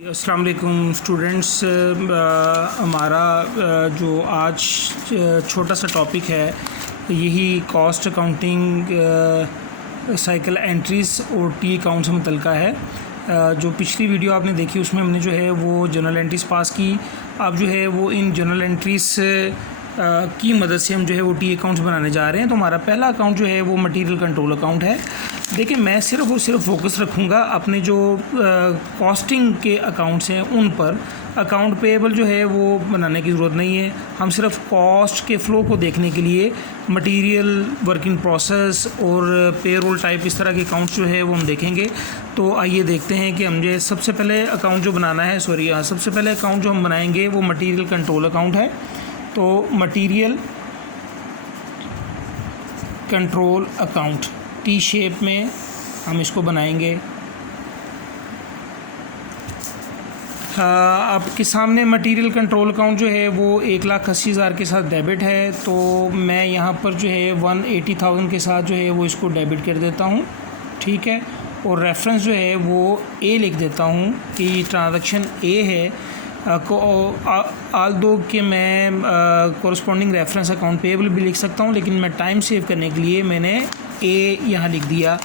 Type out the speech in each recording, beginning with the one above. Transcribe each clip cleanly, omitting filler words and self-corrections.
अस्सलाम वालेकुम स्टूडेंट्स। हमारा जो आज छोटा सा टॉपिक है यही कॉस्ट अकाउंटिंग साइकिल एंट्रीज़ और टी अकाउंट से मुतल्लिक़ है। जो पिछली वीडियो आपने देखी उसमें हमने जो है वो जर्नल एंट्रीज़ पास की। अब जो है वो इन जर्नल एंट्रीज़ की मदद से हम जो है वो टी अकाउंट्स बनाने जा रहे हैं। तो हमारा पहला अकाउंट जो है वो मटेरियल कंट्रोल अकाउंट है। देखिए, मैं सिर्फ़ और सिर्फ फोकस रखूँगा अपने जो कॉस्टिंग के अकाउंट्स हैं उन पर। अकाउंट पेएबल जो है वो बनाने की ज़रूरत नहीं है। हम सिर्फ कॉस्ट के फ़्लो को देखने के लिए मटेरियल, वर्क इन प्रोसेस और पेरोल टाइप इस तरह के अकाउंट्स जो है वो हम देखेंगे। तो आइए देखते हैं कि मुझे सबसे पहले अकाउंट जो बनाना है सबसे पहले अकाउंट जो हम बनाएंगे वो मटेरियल कंट्रोल अकाउंट है। तो material control account T shape में हम इसको बनाएंगे। आपके सामने मटेरियल कंट्रोल अकाउंट जो है वो 1,80,000 के साथ डेबिट है। तो मैं यहाँ पर जो है 180,000 के साथ जो है वो इसको डेबिट कर देता हूँ, ठीक है। और रेफरेंस जो है वो ए लिख देता हूँ कि ट्रांजैक्शन ए है। आल दो कि मैं कॉरस्पॉन्डिंग रेफरेंस अकाउंट पेएबल भी लिख सकता हूँ, लेकिन मैं टाइम सेव करने के लिए मैंने ए यहाँ लिख दिया।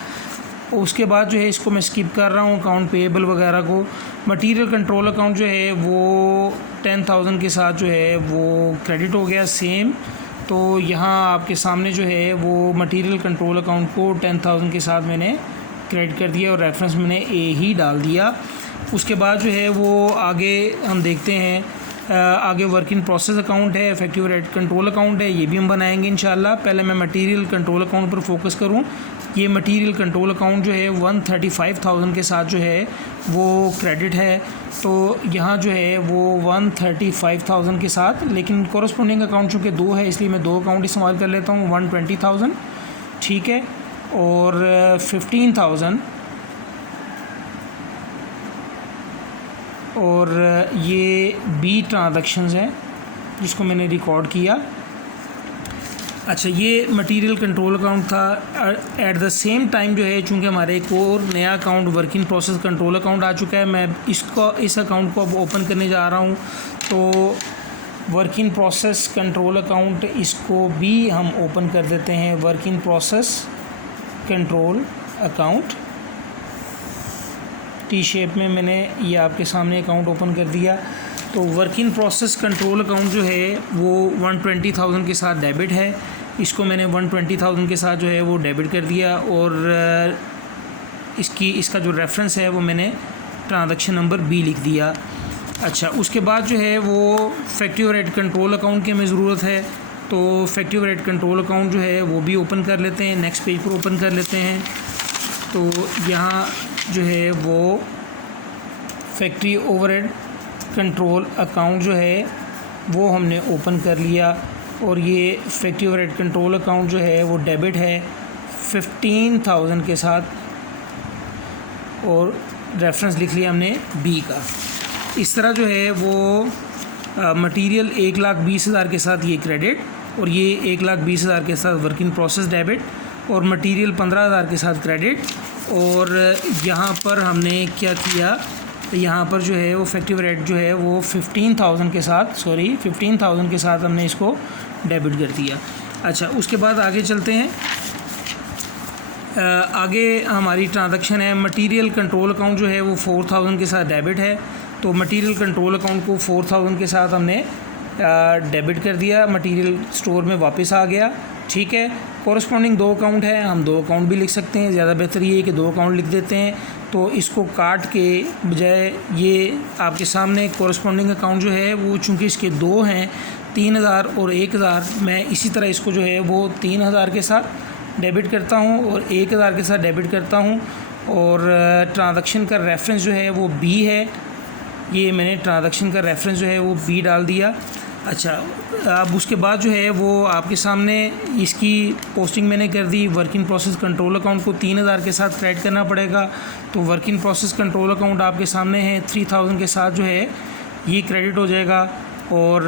उसके बाद जो है इसको मैं स्किप कर रहा हूँ अकाउंट पेएबल वगैरह को। मटेरियल कंट्रोल अकाउंट जो है वो 10,000 के साथ जो है वो क्रेडिट हो गया सेम। तो यहाँ आपके सामने जो है वो मटेरियल कंट्रोल अकाउंट को 10,000 के साथ मैंने क्रेडिट कर दिया और रेफरेंस मैंने ए ही डाल दिया। उसके बाद जो है वो आगे हम देखते हैं, आगे वर्क इन प्रोसेस अकाउंट है, इफेक्टिव रेट कंट्रोल अकाउंट है, ये भी हम बनाएंगे इंशाल्लाह। पहले मैं मटेरियल कंट्रोल अकाउंट पर फोकस करूं। ये मटेरियल कंट्रोल अकाउंट जो है 135,000 के साथ जो है वो क्रेडिट है। तो यहाँ जो है वो 135,000 के साथ, लेकिन कॉरस्पॉन्डिंग अकाउंट चूँकि दो है इसलिए मैं दो अकाउंट इस्तेमाल कर लेता हूँ। 120,000, ठीक है, और 15,000 और ये बी ट्रांजैक्शंस हैं जिसको मैंने रिकॉर्ड किया। अच्छा, ये मटेरियल कंट्रोल अकाउंट था। एट द सेम टाइम जो है चूँकि हमारे एक और नया account work in process control account आ चुका है, मैं इस अकाउंट को अब ओपन करने जा रहा हूँ। तो work in process control account इसको भी हम ओपन कर देते हैं। Work in process control account T shape में मैंने ये आपके सामने अकाउंट ओपन कर दिया। तो work in process control account जो है वो 120,000 के साथ डेबिट है। इसको मैंने 120,000 के साथ जो है वो डेबिट कर दिया और इसका जो रेफरेंस है वो मैंने ट्रांजैक्शन नंबर बी लिख दिया। अच्छा, उसके बाद जो है वो इफेक्टिव रेट कंट्रोल अकाउंट की हमें ज़रूरत है। तो इफेक्टिव रेट कंट्रोल अकाउंट जो है वो भी ओपन कर लेते हैं। नेक्स्ट पेज पर ओपन कर लेते हैं। तो यहाँ जो है वो फैक्ट्री ओवरहेड कंट्रोल अकाउंट जो है वो हमने ओपन कर लिया और ये फैक्ट्री ओवरहेड कंट्रोल अकाउंट जो है वो डेबिट है 15,000 के साथ और रेफरेंस लिख लिया हमने बी का। इस तरह जो है वो मटेरियल 1,20,000 के साथ ये क्रेडिट और ये 1,20,000 के साथ वर्क इन प्रोसेस डेबिट और मटेरियल 15,000 के साथ क्रेडिट। और यहाँ पर हमने क्या किया, यहाँ पर जो है वो इफेक्टिव रेट जो है वो 15,000 के साथ हमने इसको डेबिट कर दिया। अच्छा, उसके बाद आगे चलते हैं। आगे हमारी ट्रांजैक्शन है मटेरियल कंट्रोल अकाउंट जो है वो 4,000 के साथ डेबिट है। तो मटेरियल कंट्रोल अकाउंट को 4,000 के साथ हमने डेबिट कर दिया, मटेरियल स्टोर में वापस आ गया, ठीक है। कॉरस्पॉन्डिंग दो अकाउंट है, हम दो अकाउंट भी लिख सकते हैं। ज़्यादा बेहतर ये है कि दो अकाउंट लिख देते हैं। तो इसको काट के बजाय ये आपके सामने कॉरस्पॉन्डिंग अकाउंट जो है वो चूँकि इसके दो हैं, 3,000 और 1,000, मैं इसी तरह इसको जो है वो 3,000 के साथ डेबिट करता हूँ और 1,000 के साथ डेबिट करता हूँ। और ट्रांजैक्शन का रेफरेंस जो है वो बी है। ये मैंने ट्रांजैक्शन का रेफरेंस जो है वो बी डाल दिया। अच्छा, अब उसके बाद जो है वो आपके सामने इसकी पोस्टिंग मैंने कर दी। Work in process control account को 3,000 के साथ क्रेडिट करना पड़ेगा। तो work in process control account आपके सामने है, 3,000 के साथ जो है ये क्रेडिट हो जाएगा और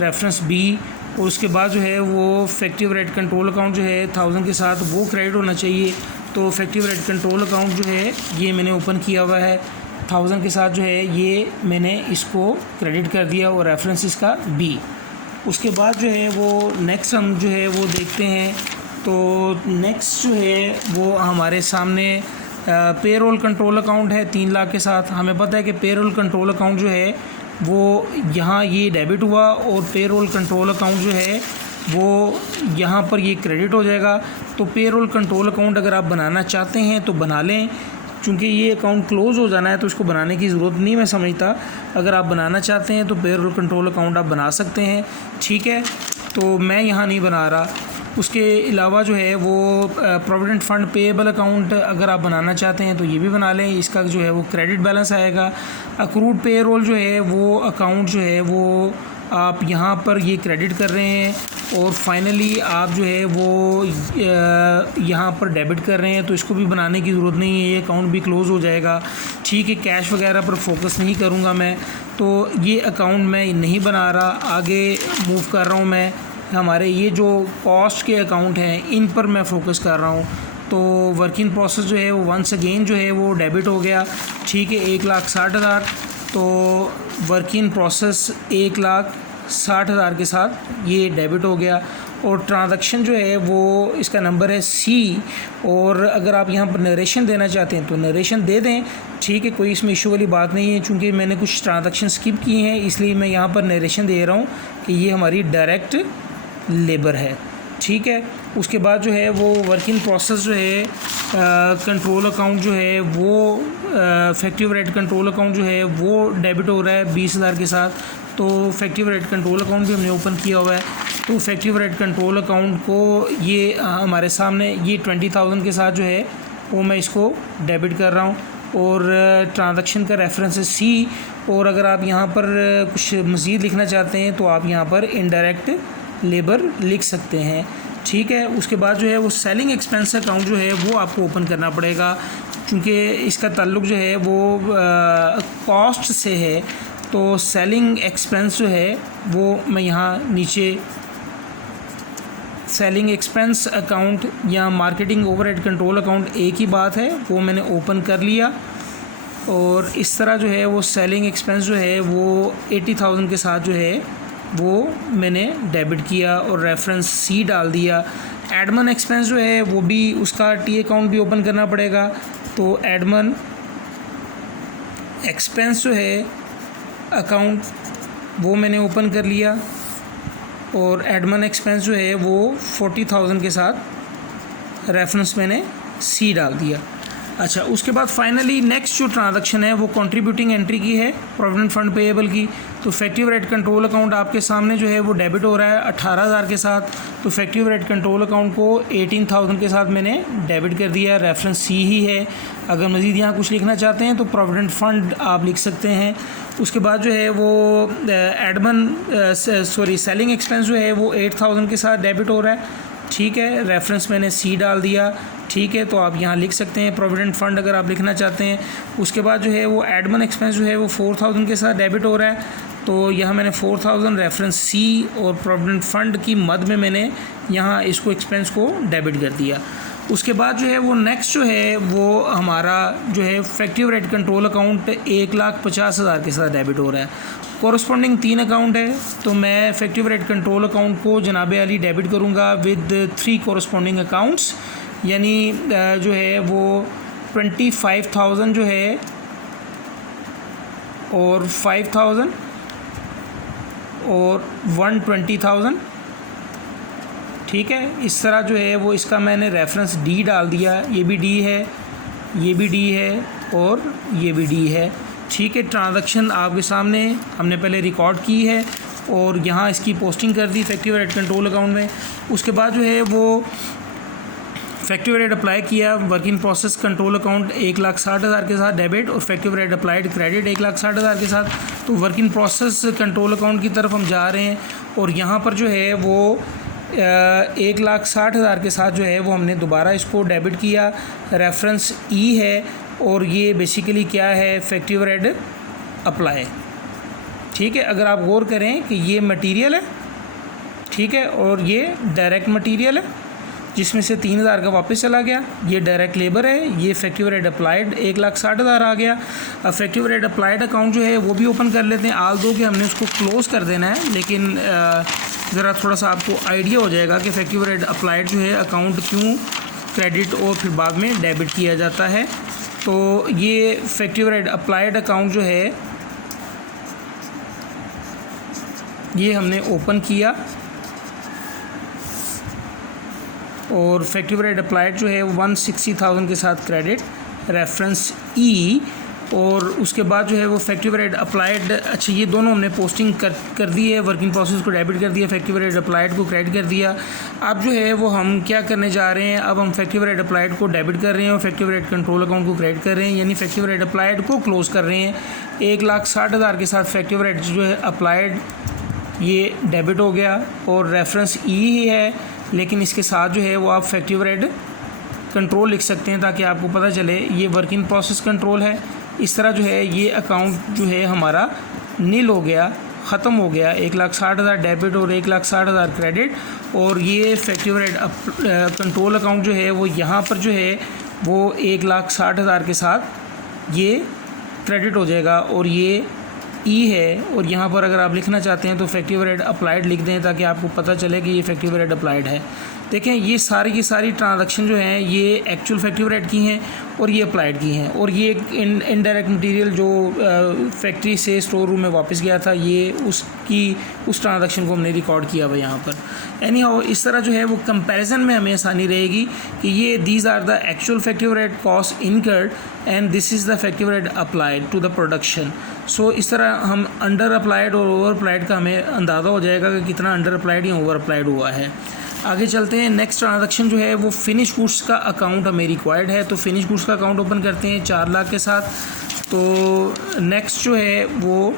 रेफरेंस बी। और उसके बाद जो है वो इफेक्टिव रेट कंट्रोल अकाउंट जो है 1,000 के साथ वो क्रेडिट होना चाहिए। तो इफेक्टिव रेट कंट्रोल अकाउंट जो है ये मैंने ओपन किया हुआ है 1000 के साथ जो है ये मैंने इसको क्रेडिट कर दिया और रेफरेंस इसका B। उसके बाद जो है वो नेक्स्ट हम जो है वो देखते हैं। तो नेक्स्ट जो है वो हमारे सामने पेरोल कंट्रोल अकाउंट है 3 लाख के साथ। हमें पता है कि पेरोल कंट्रोल अकाउंट जो है वो यहाँ ये डेबिट हुआ और पेरोल कंट्रोल अकाउंट जो है वो यहाँ पर ये क्रेडिट हो जाएगा। तो पेरोल कंट्रोल अकाउंट अगर आप बनाना चाहते हैं तो बना लें, चूँकि ये अकाउंट क्लोज़ हो जाना है तो इसको बनाने की ज़रूरत नहीं मैं समझता। अगर आप बनाना चाहते हैं तो पेरोल कंट्रोल अकाउंट आप बना सकते हैं, ठीक है। तो मैं यहाँ नहीं बना रहा। उसके अलावा जो है वो प्रोविडेंट फ़ंड पेएबल अकाउंट अगर आप बनाना चाहते हैं तो ये भी बना लें। इसका जो है वो क्रेडिट बैलेंस आएगा। अक्रूड पेरोल जो है वो अकाउंट जो है वो आप यहाँ पर ये क्रेडिट कर रहे हैं और फाइनली आप जो है वो यहाँ पर डेबिट कर रहे हैं, तो इसको भी बनाने की ज़रूरत नहीं है, ये अकाउंट भी क्लोज़ हो जाएगा, ठीक है। कैश वगैरह पर फोकस नहीं करूँगा मैं, तो ये अकाउंट मैं नहीं बना रहा, आगे मूव कर रहा हूँ मैं। हमारे ये जो कॉस्ट के अकाउंट हैं इन पर मैं फ़ोकस कर रहा हूँ। तो वर्क इन प्रोसेस जो है वो वंस अगेन जो है वो डेबिट हो गया, ठीक है, 1,60,000। तो वर्क इन प्रोसेस 1,60,000 के साथ ये डेबिट हो गया। और ट्रांजैक्शन जो है वो इसका नंबर है C। और अगर आप यहाँ पर नरेशन देना चाहते हैं तो नरेशन दे दें, ठीक है, कोई इसमें इशू वाली बात नहीं है। चूँकि मैंने कुछ ट्रांजैक्शन स्किप किए हैं इसलिए मैं यहाँ पर नरेशन दे रहा हूँ कि ये हमारी डायरेक्ट लेबर है, ठीक है। उसके बाद जो है वो वर्क इन प्रोसेस जो है कंट्रोल अकाउंट जो है वो फैक्टिव रेट कंट्रोल अकाउंट जो है वो डेबिट हो रहा है 20,000 के साथ। तो फैक्टिव रेट कंट्रोल अकाउंट भी हमने ओपन किया हुआ है। तो फैक्टिव रेट कंट्रोल अकाउंट को ये हमारे सामने ये 20,000 के साथ जो है वो मैं इसको डेबिट कर रहा हूँ और ट्रांजैक्शन का रेफरेंस है C। और अगर आप यहाँ पर कुछ मज़ीद लिखना चाहते हैं तो आप यहाँ पर इनडायरेक्ट लेबर लिख सकते हैं, ठीक है। उसके बाद जो है वो सेलिंग एक्सपेंस अकाउंट जो है वो आपको ओपन करना पड़ेगा, क्योंकि इसका ताल्लुक़ जो है वो कॉस्ट से है। तो सेलिंग एक्सपेंस जो है वो मैं यहाँ नीचे सेलिंग एक्सपेंस अकाउंट या मार्केटिंग ओवरहेड कंट्रोल अकाउंट एक ही बात है, वो मैंने ओपन कर लिया। और इस तरह जो है वो सेलिंग एक्सपेंस जो है वो 80,000 के साथ जो है वो मैंने डेबिट किया और रेफरेंस C डाल दिया। एडमन एक्सपेंस जो है वो भी उसका T अकाउंट भी ओपन करना पड़ेगा। तो एडमन एक्सपेंस जो है अकाउंट वो मैंने ओपन कर लिया और एडमन एक्सपेंस जो है वो 40,000 के साथ रेफरेंस मैंने C डाल दिया। अच्छा, उसके बाद फाइनली नेक्स्ट जो ट्रांजैक्शन है वो कंट्रीब्यूटिंग एंट्री की है, प्रोविडेंट फंड पेएबल की। तो फैक्टिव रेट कंट्रोल अकाउंट आपके सामने जो है वो डेबिट हो रहा है 18,000 के साथ। तो फैक्टिव रेट कंट्रोल अकाउंट को 18,000 के साथ मैंने डेबिट कर दिया, रेफरेंस C ही है। अगर मज़ीद यहाँ कुछ लिखना चाहते हैं तो प्रोविडेंट फंड आप लिख सकते हैं। उसके बाद जो है वो सेलिंग एक्सपेंस जो है वो 8,000 के साथ डेबिट हो रहा है, ठीक है, रेफरेंस मैंने C डाल दिया, ठीक है। तो आप यहाँ लिख सकते हैं प्रोविडेंट फ़ंड अगर आप लिखना चाहते हैं। उसके बाद जो है वो एडमन एक्सपेंस जो है वो 4,000 के साथ डेबिट हो रहा है। तो यहाँ मैंने 4,000 रेफरेंस C और प्रोविडेंट फ़ंड की मद में मैंने यहाँ इसको एक्सपेंस को डेबिट कर दिया। उसके बाद जो है वो नेक्स्ट जो है वो हमारा जो है फैक्टिव रेट कंट्रोल अकाउंट 1,50,000 के साथ डेबिट हो रहा है। कॉरस्पॉन्डिंग 3 अकाउंट है, तो मैं फैक्टिव रेट कंट्रोल अकाउंट को जनाब अली डेबिट करूँगा विद 3 कॉरस्पॉन्डिंग अकाउंट्स, यानी जो है वो 25,000 जो है और 5,000 और 120,000, ठीक है। इस तरह जो है वो इसका मैंने रेफरेंस D डाल दिया, ये भी D है, ये भी D है और ये भी D है, ठीक है। ट्रांजैक्शन आपके सामने हमने पहले रिकॉर्ड की है और यहाँ इसकी पोस्टिंग कर दी फैक्टिव रेट कंट्रोल अकाउंट में। उसके बाद जो है वो फैक्टिव रेट अप्लाई किया, work in process control account 1,60,000 के साथ डेबिट और फैक्टिव रेट अप्लाइड क्रेडिट 1,60,000 के साथ। तो work in process control account की तरफ हम जा रहे हैं और यहाँ पर जो है वो 1,60,000 के साथ जो है वो हमने दोबारा इसको डेबिट किया, रेफरेंस E है और ये बेसिकली क्या है, फैक्टिव रेट अप्लाई, ठीक है। अगर आप गौर करें कि ये मटेरियल है, ठीक है, और ये डायरेक्ट मटेरियल है। जिसमें से 3,000 का वापस चला गया। ये डायरेक्ट लेबर है, ये इफेक्टिव रेट अप्लाइड 1,60,000 आ गया। इफेक्टिव रेट अप्लाइड अकाउंट जो है वो भी ओपन कर लेते हैं। आल दो कि हमने उसको क्लोज़ कर देना है, लेकिन ज़रा थोड़ा सा आपको आइडिया हो जाएगा कि इफेक्टिव रेट अप्लाइड जो है अकाउंट क्यों क्रेडिट और फिर बाद में डेबिट किया जाता है। तो ये इफेक्टिव रेट अप्लाइड अकाउंट जो है ये हमने ओपन किया और इफेक्टिव रेट अप्लाइड जो है 160,000 के साथ क्रेडिट रेफरेंस ई, और उसके बाद जो है वो इफेक्टिव रेट अप्लाइड, अच्छा ये दोनों हमने पोस्टिंग कर दी है। वर्किंग प्रोसेस को डेबिट कर दिया, इफेक्टिव रेट अप्लाइड को क्रेडिट कर दिया। अब जो है वो हम क्या करने जा रहे हैं, अब हम इफेक्टिव रेट अप्लाइड को डेबिट कर रहे हैं और इफेक्टिव रेट कंट्रोल अकाउंट को क्रेडिट कर रहे हैं, यानी इफेक्टिव रेट अप्लाइड को क्लोज़ कर रहे हैं। 1,60,000 के साथ इफेक्टिव रेट जो है अप्लाइड ये डेबिट हो गया और रेफरेंस ई ही है, लेकिन इसके साथ जो है वो आप इफेक्टिव रेट कंट्रोल लिख सकते हैं ताकि आपको पता चले ये वर्क इन प्रोसेस कंट्रोल है। इस तरह जो है ये अकाउंट जो है हमारा नील हो गया, ख़त्म हो गया। 1,60,000 डेबिट और 1,60,000 क्रेडिट, और ये इफेक्टिव रेट कंट्रोल अकाउंट जो है वो यहाँ पर जो है वो 1,60,000 के साथ ये क्रेडिट हो जाएगा और ये ई है। और यहाँ पर अगर आप लिखना चाहते हैं तो इफेक्टिव रेट अप्लाइड लिख दें ताकि आपको पता चले कि ये इफेक्टिव रेट अप्लाइड है। देखें ये सारी की सारी ट्रांजैक्शन जो हैं ये एक्चुअल इफेक्टिव रेट की हैं और ये अप्लाइड की हैं, और ये इनडायरेक्ट मटेरियल जो फैक्ट्री से स्टोर रूम में वापस गया था ये उस ट्रांजैक्शन को हमने रिकॉर्ड किया हुआ यहाँ पर। एनी हाउ इस तरह जो है वो कंपैरिजन में हमें आसानी रहेगी कि ये these are the actual effective rate cost incurred and this is the effective rate applied to the production. So इस तरह हम अंडर अप्लाइड और ओवर अप्लाइड का हमें अंदाज़ा हो जाएगा कि कितना अंडर अप्लाइड या ओवर अप्लाइड हुआ है। आगे चलते हैं। नेक्स्ट ट्रांजैक्शन जो है वो फिनिश गुड्स का अकाउंट हमें रिक्वायर्ड है, तो फिनिश गुड्स का अकाउंट ओपन करते हैं 4 लाख के साथ। तो नेक्स्ट जो है वो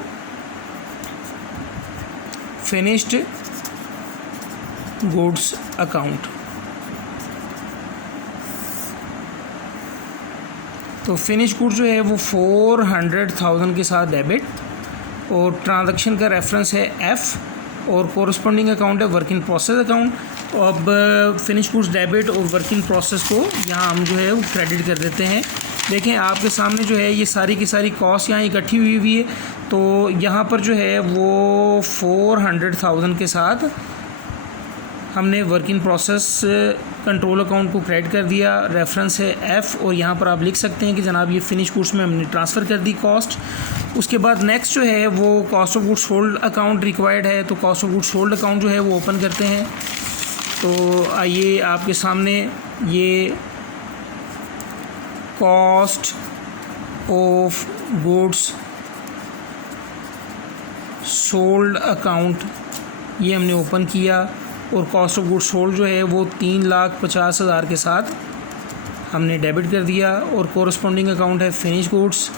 फिनिश्ड गुड्स अकाउंट, तो फिनिश गुड्स जो है वो 400,000 के साथ डेबिट, और ट्रांजैक्शन का रेफरेंस है एफ़ और कोरस्पॉन्डिंग अकाउंट है वर्क इन प्रोसेस अकाउंट। अब फिनिश गुड्स डेबिट और वर्क इन प्रोसेस को यहाँ हम जो है वो क्रेडिट कर देते हैं। देखें आपके सामने जो है ये सारी की सारी कॉस्ट यहाँ इकट्ठी हुई है, तो यहाँ पर जो है वो 400,000 के साथ हमने work in process control account को क्रेडिट कर दिया, रेफरेंस है एफ़, और यहाँ पर आप लिख सकते हैं कि जनाब ये फिनिश गुड्स में हमने ट्रांसफ़र कर दी कॉस्ट। उसके बाद नेक्स्ट जो है वो cost of goods sold account required है, तो cost of goods sold account जो है वो ओपन करते हैं। तो आइए आपके सामने ये cost of goods sold account ये हमने ओपन किया, और कॉस्ट ऑफ गुड्स सोल्ड जो है वो 3,50,000 के साथ हमने डेबिट कर दिया, और कोरस्पॉन्डिंग अकाउंट है फिनिश गुड्स,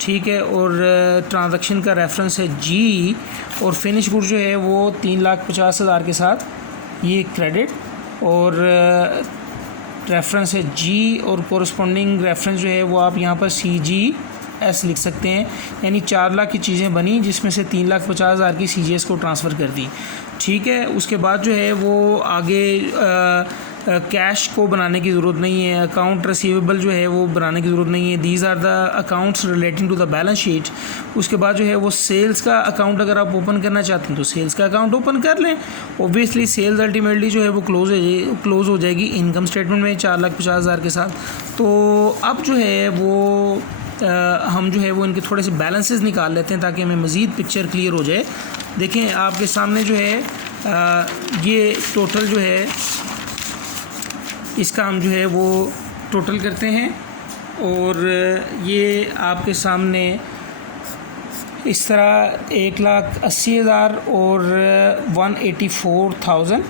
ठीक है, और ट्रांजैक्शन का रेफरेंस है जी, और फिनिश गुड्स जो है वो 3,50,000 के साथ ये क्रेडिट, और रेफरेंस है जी, और कोरस्पॉन्डिंग रेफरेंस जो है वो आप यहाँ पर CGS लिख सकते हैं, यानी 4 लाख की चीज़ें बनी जिसमें से 3,50,000 की CGS को ट्रांसफ़र कर दी, ठीक है। उसके बाद जो है वो आगे कैश को बनाने की ज़रूरत नहीं है, अकाउंट रिसीवेबल जो है वो बनाने की ज़रूरत नहीं है, these are the accounts relating to the balance sheet. उसके बाद जो है वो सेल्स का अकाउंट अगर आप ओपन करना चाहते हैं तो सेल्स का अकाउंट ओपन कर लें। ओब्वियसली सेल्स अल्टीमेटली जो है वो क्लोज़ हो जाएगी इनकम स्टेटमेंट में 4,50,000 के साथ। तो अब जो है वो हम जो है वो इनके थोड़े से बैलेंसेस निकाल लेते हैं ताकि हमें मज़ीद पिक्चर क्लियर हो जाए। देखें आपके सामने जो है ये टोटल जो है इसका हम जो है वो टोटल करते हैं, और ये आपके सामने इस तरह 1,80,000 और 184,000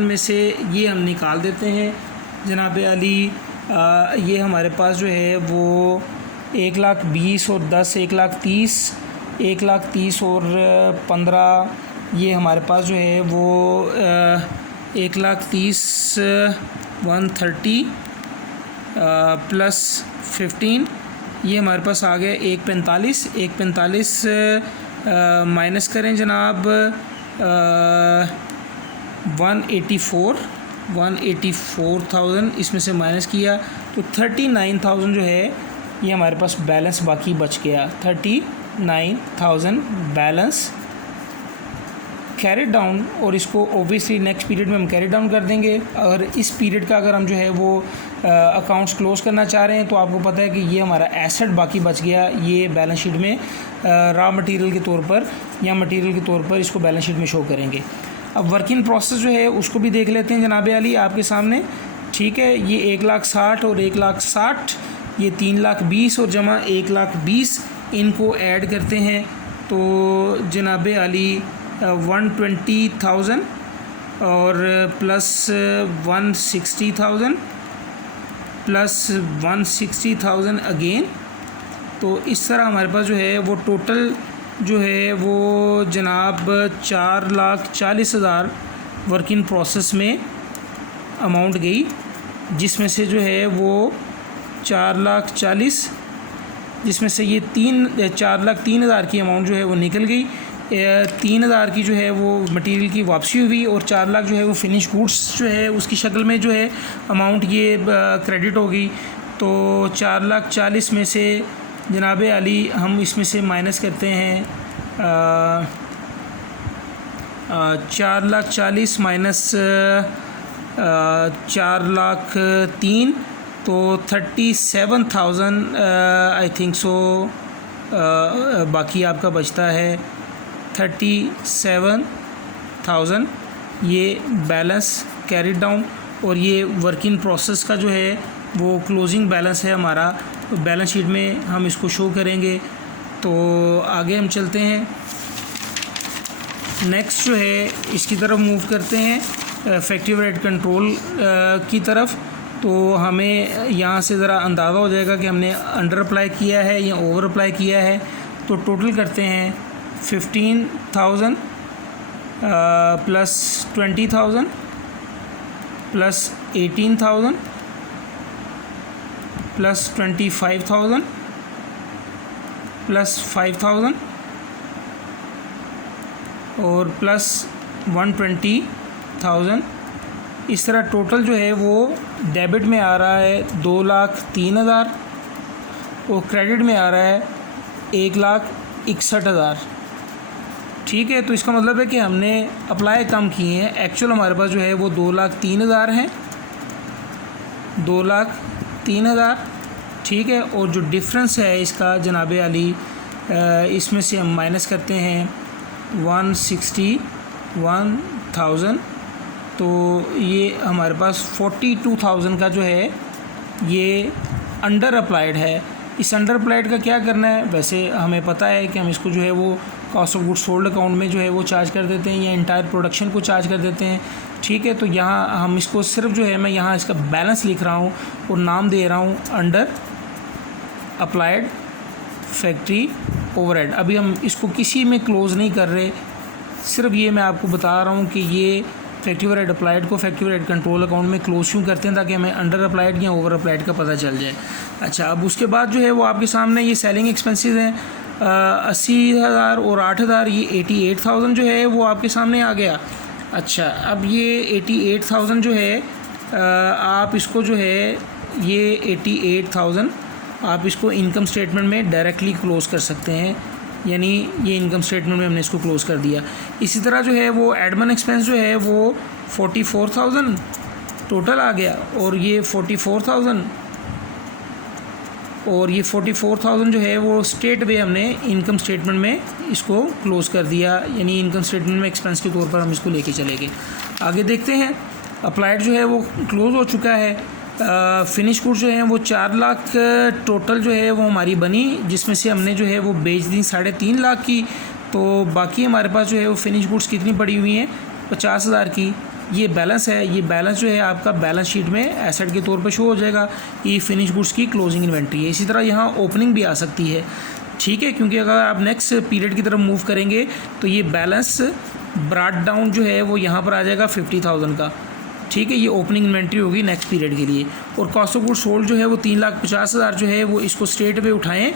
में से ये हम निकाल देते हैं जनाब अली। ये हमारे पास जो है वो 1,20,000 और 10 1,30,000 और 15 ये हमारे पास जो है वो 1,30,000 130 प्लस 15 ये हमारे पास आ गया 1,45,000 माइनस करें जनाब 184,000, इसमें से माइनस किया तो 39,000 जो है ये हमारे पास बैलेंस बाकी बच गया। 39,000 बैलेंस कैरी डाउन, और इसको ओबियसली नेक्स्ट पीरियड में हम कैरी डाउन कर देंगे। अगर इस पीरियड का अगर हम जो है वो अकाउंट्स क्लोज करना चाह रहे हैं तो आपको पता है कि ये हमारा एसेट बाकी बच गया, ये बैलेंस शीट में रॉ मटेरियल के तौर पर या मटेरियल के तौर पर इसको बैलेंस शीट में शो करेंगे। अब वर्किंग प्रोसेस जो है उसको भी देख लेते हैं जनाब अली आपके सामने। ठीक है, ये 1,60,000 और 1,60,000, ये 3,20,000 और जमा 1,20,000 इनको ऐड करते हैं तो जनाब अली 120,000 और प्लस 160,000 प्लस 160,000 अगेन। तो इस तरह हमारे पास जो है वो टोटल जो है वो जनाब 4,40,000 वर्क इन प्रोसेस में अमाउंट गई, जिसमें से जो है वो 4,40,000, जिसमें से ये 4,03,000 की अमाउंट जो है वो निकल गई। 3,000 की जो है वो मटेरियल की वापसी हुई और 4 लाख जो है वो फिनिश गुड्स जो है उसकी शक्ल में जो है अमाउंट ये क्रेडिट हो गई। तो 4,40,000 में से जनाब अली हम इसमें से माइनस करते हैं 4,40,000 माइनस 4,03,000 तो 37,000 आई थिंक सो बाकी आपका बचता है 37,000 ये बैलेंस कैरी डाउन, और ये वर्क इन प्रोसेस का जो है वो क्लोजिंग बैलेंस है हमारा। तो बैलेंस शीट में हम इसको शो करेंगे। तो आगे हम चलते हैं, नेक्स्ट जो है इसकी तरफ मूव करते हैं फैक्ट्री ओवरहेड कंट्रोल की तरफ। तो हमें यहाँ से ज़रा अंदाज़ा हो जाएगा कि हमने अंडर अप्लाई किया है या ओवर अप्लाई किया है। तो टोटल करते हैं 15,000 प्लस 20,000 प्लस 18,000 प्लस 25,000 प्लस 5,000 और प्लस 120,000। इस तरह टोटल जो है वो डेबिट में आ रहा है 2,03,000 और क्रेडिट में आ रहा है 1,61,000। ठीक है, तो इसका मतलब है कि हमने अप्लाई कम किए हैं, एक्चुअल हमारे पास जो है वो 2,03,000 हैं, 2,03,000। ठीक है, और जो डिफरेंस है इसका जनाब अली इसमें से हम माइनस करते हैं 161,000। तो ये हमारे पास 42,000 का जो है ये अंडर अप्लाइड है। इस अंडर अप्लाइड का क्या करना है, वैसे हमें पता है कि हम इसको जो है वो cost of goods sold account में जो है वो चार्ज कर देते हैं या इंटायर प्रोडक्शन को चार्ज कर देते हैं। ठीक है, तो यहाँ हम इसको सिर्फ जो है मैं यहाँ इसका बैलेंस लिख रहा हूँ और नाम दे रहा हूँ अंडर अप्लाइड फैक्ट्री ओवरहेड। अभी हम इसको किसी में क्लोज़ नहीं कर रहे, सिर्फ ये मैं आपको बता रहा हूँ कि ये फैक्ट्री ओवरहेड अप्लाइड को फैक्ट्री ओवरहेड कंट्रोल अकाउंट में क्लोज क्यों करते हैं, ताकि हमें अंडर अप्लाइड या ओवर अप्लाइड का पता चल जाए। अच्छा, अब उसके बाद जो है वो आपके सामने ये सेलिंग एक्सपेंसेस हैं 80,000 और 8,000, ये 88,000 जो है वो आपके सामने आ गया। अच्छा, अब ये 88,000 जो है आप इसको जो है ये 88,000 आप इसको इनकम स्टेटमेंट में डायरेक्टली क्लोज़ कर सकते हैं, यानी ये इनकम स्टेटमेंट में हमने इसको क्लोज़ कर दिया। इसी तरह जो है वो एडमिन एक्सपेंस जो है वो 44,000 टोटल आ गया, और ये 44,000 और ये 44,000 जो है वो स्टेट वे हमने इनकम स्टेटमेंट में इसको क्लोज़ कर दिया, यानी इनकम स्टेटमेंट में एक्सपेंस के तौर पर हम इसको लेके चले गए। आगे देखते हैं, अप्लाइड जो है वो क्लोज़ हो चुका है। फिनिश गुड्स जो हैं वो 4 लाख टोटल जो है वो हमारी बनी, जिसमें से हमने जो है वो बेच दी 3.5 लाख की। तो बाकी हमारे पास जो है वो फिनिश गुड्स कितनी पड़ी हुई हैं 50,000 की। ये बैलेंस है, ये बैलेंस जो है आपका बैलेंस शीट में एसेट के तौर पर शो हो जाएगा। ये फिनिश गुड्स की क्लोजिंग इन्वेंट्री है। इसी तरह यहाँ ओपनिंग भी आ सकती है। ठीक है, क्योंकि अगर आप नेक्स्ट पीरियड की तरफ मूव करेंगे तो ये बैलेंस ब्रॉट डाउन जो है वो यहाँ पर आ जाएगा 50,000 का। ठीक है, ये ओपनिंग इन्वेंट्री होगी नेक्स्ट पीरियड के लिए। और कॉस्ट ऑफ गुड्स सोल्ड जो है वो 3,50,000 जो है वो इसको स्ट्रेट वे उठाएं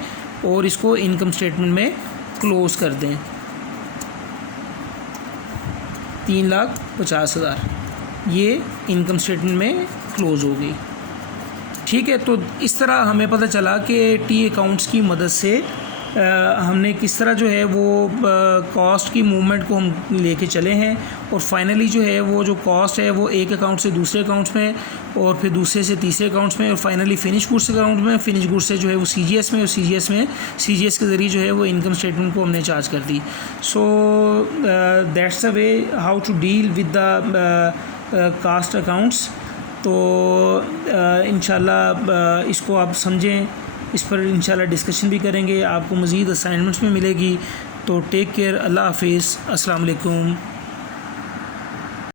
और इसको इनकम स्टेटमेंट में क्लोज़ कर दें। 3,50,000 ये इनकम स्टेटमेंट में क्लोज़ हो गई। ठीक है, तो इस तरह हमें पता चला कि टी अकाउंट्स की मदद से हमने किस तरह जो है वो कॉस्ट की मूवमेंट को हम लेके चले हैं, और फाइनली जो है वो जो कॉस्ट है वो एक अकाउंट से दूसरे अकाउंट्स में, और फिर दूसरे से तीसरे अकाउंट्स में, और फाइनली फिनिश गुड्स अकाउंट में, फिनिश गुड्स से जो है वो सीजीएस में, और सीजीएस के ज़रिए जो है वो इनकम स्टेटमेंट को हमने चार्ज कर दी। So that's the way how to deal with the cost accounts. तो इंशाल्लाह इसको आप समझें, इस पर इंशाल्लाह डिस्कशन भी करेंगे, आपको मज़ीद असाइनमेंट्स में मिलेगी। तो टेक केयर, अल्लाह हाफिज़, अस्सलाम वालेकुम।